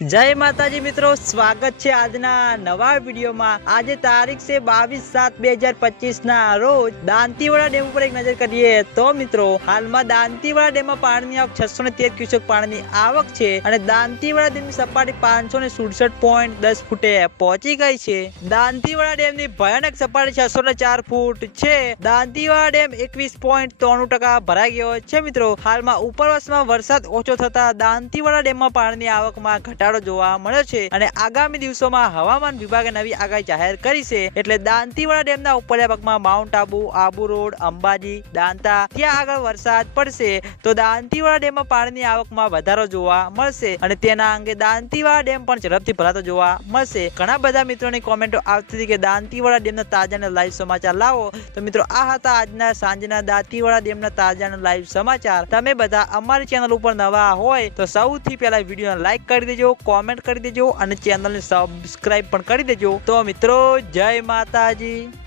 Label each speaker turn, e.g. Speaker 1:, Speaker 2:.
Speaker 1: જય માતાજી મિત્રો, સ્વાગત છે આજના નવા વિડીયોમાં. આજે તારીખ છે બાવીસ સાત બે હજાર પચીસ ના રોજ દાંતીવાડા ડેમ ઉપર એક નજર કરીએ તો મિત્રો, હાલમાં દાંતીવાડા ડેમમાં પાણીની આવક છસો ને તેર ક્યુસેક પાણીની આવક છે અને દાંતીવાડા ડેમની સપાટી પાંચસો ને સુડસઠ પોઈન્ટ દસ ફૂટે પહોંચી ગઈ છે. દાંતીવાડા ડેમની ભયાનક સપાટી છસો ને ચાર ફૂટ છે. દાંતીવાડા ડેમ એકવીસ પોઈન્ટ ત્રાણું ટકા ભરાઈ ગયો છે મિત્રો. હાલમાં ઉપરવાસમાં વરસાદ ઓછો થતા દાંતીવાડા ડેમમાં પાણીની આવકમાં ઘટાડો જોવા મળ્યો છે અને આગામી દિવસોમાં હવામાન વિભાગે નવી આગાહી જાહેર કરી છે એટલે દાંતીવાડા ડેમના ઉપરના ભાગમાં માઉન્ટ આબુ આબુ રોડ, અંબાજી, દાંતા, ત્યાં આગળ વરસાદ પડશે તો દાંતીવાડા ડેમમાં પાણીની આવકમાં વધારો જોવા મળશે અને તેના અંગે દાંતીવાડા ડેમ પણ ઝડપથી ભરાતો જોવા મળશે. ઘણા બધા મિત્રોની કોમેન્ટો આવતી હતી કે દાંતીવાડા ડેમના તાજા લાઈવ સમાચાર લાવો. તો મિત્રો, આ હતા આજના સાંજના દાંતીવાડા ડેમના તાજા લાઈવ સમાચાર. તમે બધા અમારી ચેનલ ઉપર નવા હોય તો સૌથી પહેલા વિડીયોને લાઈક કરી દેજો કોમેન્ટ કરી દેજો અને ચેનલને સબસ્ક્રાઈબ પણ કરી દેજો. તો મિત્રો જય માતાજી.